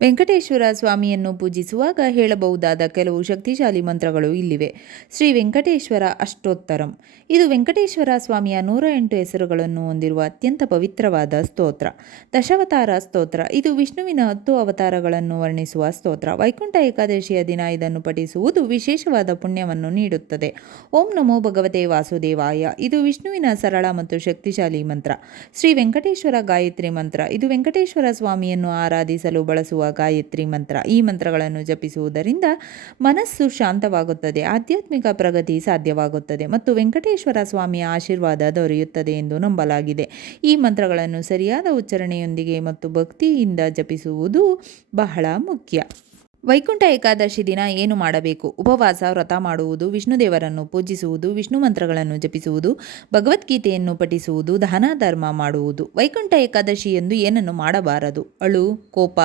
ವೆಂಕಟೇಶ್ವರ ಸ್ವಾಮಿಯನ್ನು ಪೂಜಿಸುವಾಗ ಹೇಳಬಹುದಾದ ಕೆಲವು ಶಕ್ತಿಶಾಲಿ ಮಂತ್ರಗಳು ಇಲ್ಲಿವೆ. ಶ್ರೀ ವೆಂಕಟೇಶ್ವರ ಅಷ್ಟೋತ್ತರಂ. ಇದು ವೆಂಕಟೇಶ್ವರ ಸ್ವಾಮಿಯ 108 ಹೆಸರುಗಳನ್ನು ಹೊಂದಿರುವ ಅತ್ಯಂತ ಪವಿತ್ರವಾದ ಸ್ತೋತ್ರ. ದಶಾವತಾರ ಸ್ತೋತ್ರ. ಇದು ವಿಷ್ಣುವಿನ 10 ಅವತಾರಗಳನ್ನು ವರ್ಣಿಸುವ ಸ್ತೋತ್ರ. ವೈಕುಂಠ ಏಕಾದಶಿಯ ದಿನ ಇದನ್ನು ಪಠಿಸುವುದು ವಿಶೇಷವಾದ ಪುಣ್ಯವನ್ನು ನೀಡುತ್ತದೆ. ಓಂ ನಮೋ ಭಗವತೆ ವಾಸುದೇವಾಯ. ಇದು ವಿಷ್ಣುವಿನ ಸರಳ ಮತ್ತು ಶಕ್ತಿಶಾಲಿ ಮಂತ್ರ. ಶ್ರೀ ವೆಂಕಟೇಶ್ವರ ಗಾಯತ್ರಿ ಮಂತ್ರ. ಇದು ವೆಂಕಟೇಶ್ವರ ಸ್ವಾಮಿಯನ್ನು ಆರಾಧಿಸಲು ಬಳಸುವ ಗಾಯತ್ರಿ ಮಂತ್ರ. ಈ ಮಂತ್ರಗಳನ್ನು ಜಪಿಸುವುದರಿಂದ ಮನಸ್ಸು ಶಾಂತವಾಗುತ್ತದೆ, ಆಧ್ಯಾತ್ಮಿಕ ಪ್ರಗತಿ ಸಾಧ್ಯವಾಗುತ್ತದೆ ಮತ್ತು ವೆಂಕಟೇಶ್ವರ ಸ್ವಾಮಿಯ ಆಶೀರ್ವಾದ ದೊರೆಯುತ್ತದೆ ಎಂದು ನಂಬಲಾಗಿದೆ. ಈ ಮಂತ್ರಗಳನ್ನು ಸರಿಯಾದ ಉಚ್ಚಾರಣೆಯೊಂದಿಗೆ ಮತ್ತು ಭಕ್ತಿಯಿಂದ ಜಪಿಸುವುದು ಬಹಳ ಮುಖ್ಯ. ವೈಕುಂಠ ಏಕಾದಶಿ ದಿನ ಏನು ಮಾಡಬೇಕು? ಉಪವಾಸ, ವ್ರತ ಮಾಡುವುದು, ವಿಷ್ಣುದೇವರನ್ನು ಪೂಜಿಸುವುದು, ವಿಷ್ಣು ಮಂತ್ರಗಳನ್ನು ಜಪಿಸುವುದು, ಭಗವದ್ಗೀತೆಯನ್ನು ಪಠಿಸುವುದು, ದಾನ ಧರ್ಮ ಮಾಡುವುದು. ವೈಕುಂಠ ಏಕಾದಶಿಯಂದು ಏನನ್ನು ಮಾಡಬಾರದು? ಅಳು, ಕೋಪ